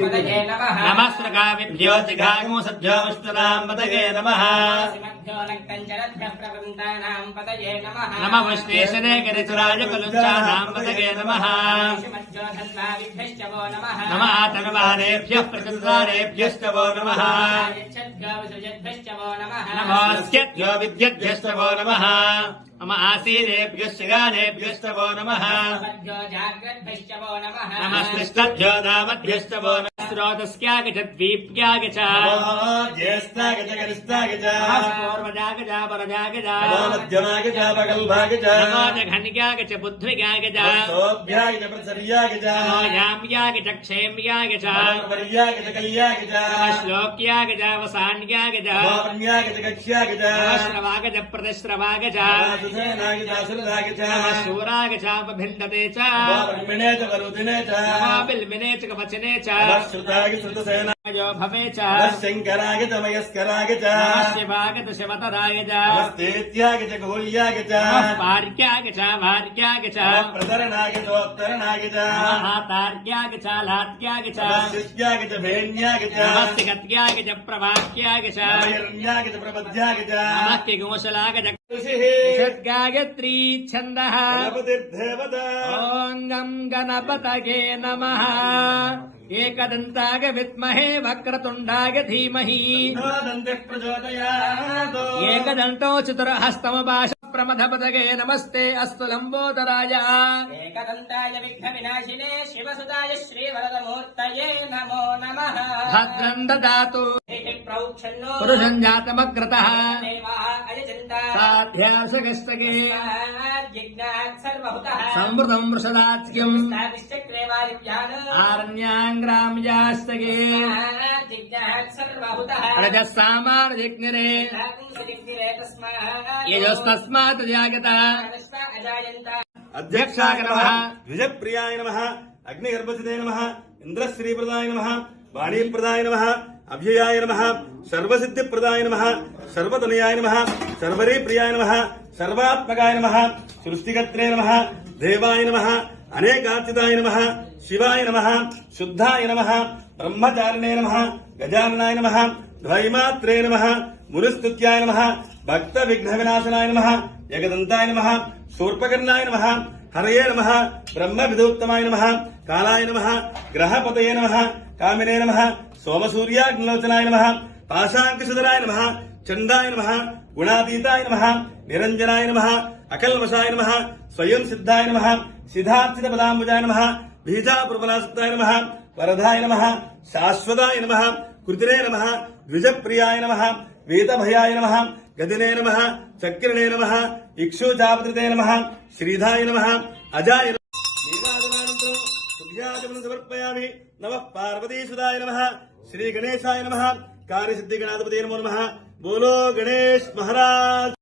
पतये नमः नमस्त्रकाविभ्यो जिघागो सद्भ्यो विष्णुनां पतये नमः पतये नमः नमः विश्वेशने गिरिसुराय कुलुञ्चानां पतये नमः नमः तनुवारेभ्यः प्रतिदारेभ्यश्च वो नमः नमोऽस्यभ्यो विद्यभ्यश्च वो नमः मम आसीनेभ्यश्च गानेभ्यश्च वो नमः नमस्तिष्ठभ्यो दावद्भ्यश्च वो नमः स्रोतस्यागच्छद्वीप्याग च ज्येष्ठाग च गरिष्ठाग च पूर्वजाग च परजाग च मध्यमाग च बगल्भाग च नमो जघन्याग च बुद्ध्विगाग च सोऽभ्याग च प्रसर्याग च नमो याम्याग च क्षेम्याग च वर्याग च कल्याग च श्लोक्याग च वसान्याग च वाण्याग च कक्ष्याग च श्रवाग च प्रतिश्रवाग च सुसेनाग च सुरदाग च शूराग च भिन्दते च ब्रह्मणे च वरुदिने च बिल्मिने च कवचने च श्रुताग श्रुतसेना यो भवे च शङ्कराग च मयस्कराग च शिवाग च शिवतराग च स्तेत्याग च गोल्याग च पार्क्याग च भार्क्याग च प्रतरणाग च उत्तरणाग च हातार्क्याग च लात्याग च शिष्याग च भेण्याग च गत्याग च प्रवाक्याग च हिरण्याग च प्रपद्याग च नमः गोशलाग च गायत्री छन्दः गणपतिर्देवता ॐ गं गणपतये नमः एकदन्ताग विद्महे वक्रतुण्डाय धीमहि दन्तः प्रचोदयात् एकदन्तो चतुर्हस्तमपाश प्रमथपतये नमस्ते अस्तु लम्बोदराय एकदन्ताय विघ्नविनाशिने शिवसुताय श्रीवरदमूर्तये नमो नमः भद्रं ददातु प्रौक्षन्नो पुरुषं जातमग्रतः देवाः अयजन्ता साध्यासगस्तके जिज्ञात् सर्वहुतः संवृतं वृषदात्क्यम् चक्रे वायुव्यान् आरण्याङ्ग्राम्यास्तके जिज्ञात् सर्वहुतः रजस्सामार्जिग्निरे तस्मात् यजस्तस्मात् जागतः अजायन्त अध्यक्षाय नमः द्विजप्रियाय नमः अग्निगर्भसिते नमः इन्द्रश्रीप्रदाय नमः वाणीप्रदाय नमः अभ्ययाय नमः सर्वसिद्धिप्रदाय नमः सर्वतनयाय नमः सर्वरीप्रियाय नमः सर्वात्मकाय नमः सृष्टिकर्त्रे नमः देवाय नमः अनेकार्चिताय नमः शिवाय नमः शुद्धाय नमः ब्रह्मचारिणे नमः गजाननाय नमः द्वैमात्रे नमः मुनिस्तुत्याय नमः भक्तविघ्नविनाशनाय नमः एकदन्ताय नमः शूर्पकर्णाय नमः हरये नमः ब्रह्मविदोत्तमाय नमः कालाय नमः ग्रहपतये नमः कामिने नमः सोमसूर्याग्निलोचनाय नमः पाशाङ्कुशधराय नमः चण्डाय नमः गुणातीताय नमः निरञ्जनाय नमः अकल्मषाय नमः स्वयं सिद्धाय नमः सिद्धार्थितपदाम्बुजाय नमः बीजापुरफलासक्ताय नमः वरदाय नमः शाश्वताय नमः कृतिने नमः द्विजप्रियाय नमः वेदभयाय नमः गदिने नमः चक्रिणे नमः इक्षुजापत्रिते नमः श्रीधाय नमः अजाय नीराजनानन्तरं समर्पयामि नमः पार्वतीसुताय नमः श्रीगणेशाय नमः कार्यसिद्धिगणाधिपतये नमो नमः बोलो गणेश महाराज।